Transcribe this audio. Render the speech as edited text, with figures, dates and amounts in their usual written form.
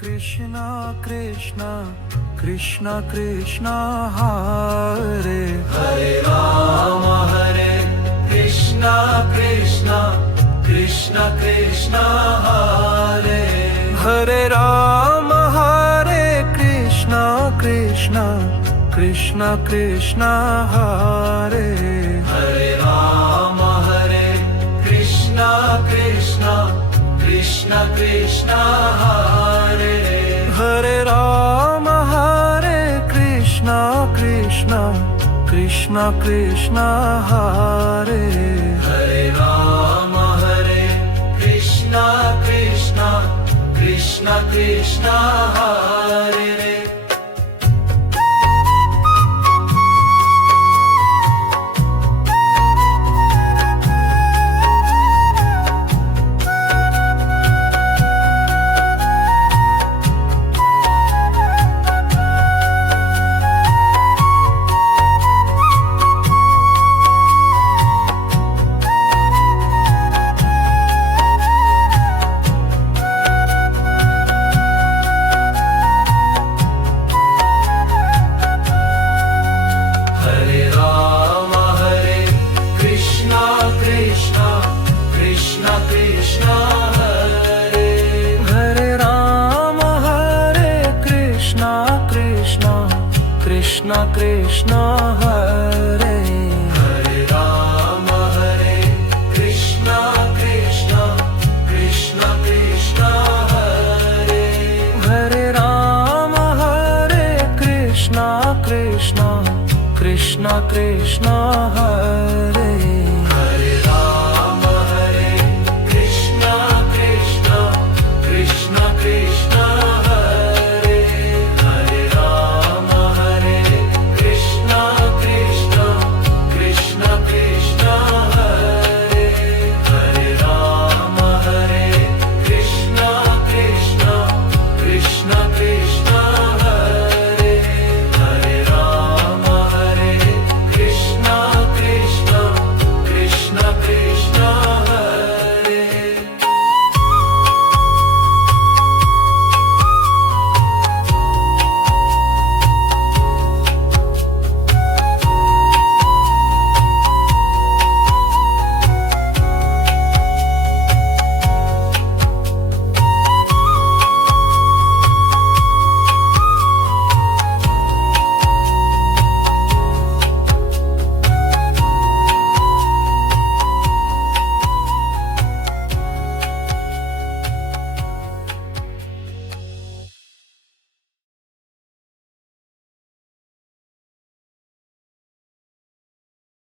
Krishna Krishna Krishna Krishna Hare Hare Rama Hare Krishna Krishna Krishna Krishna Hare Hare Rama Hare Krishna Krishna Krishna Krishna Hare Hare Rama Hare Krishna Krishna Krishna Krishna Hare Hare Rama Hare Krishna Krishna Krishna Krishna Hare Hare Rama Hare Krishna Krishna Krishna Krishna Hare Krishna Krishna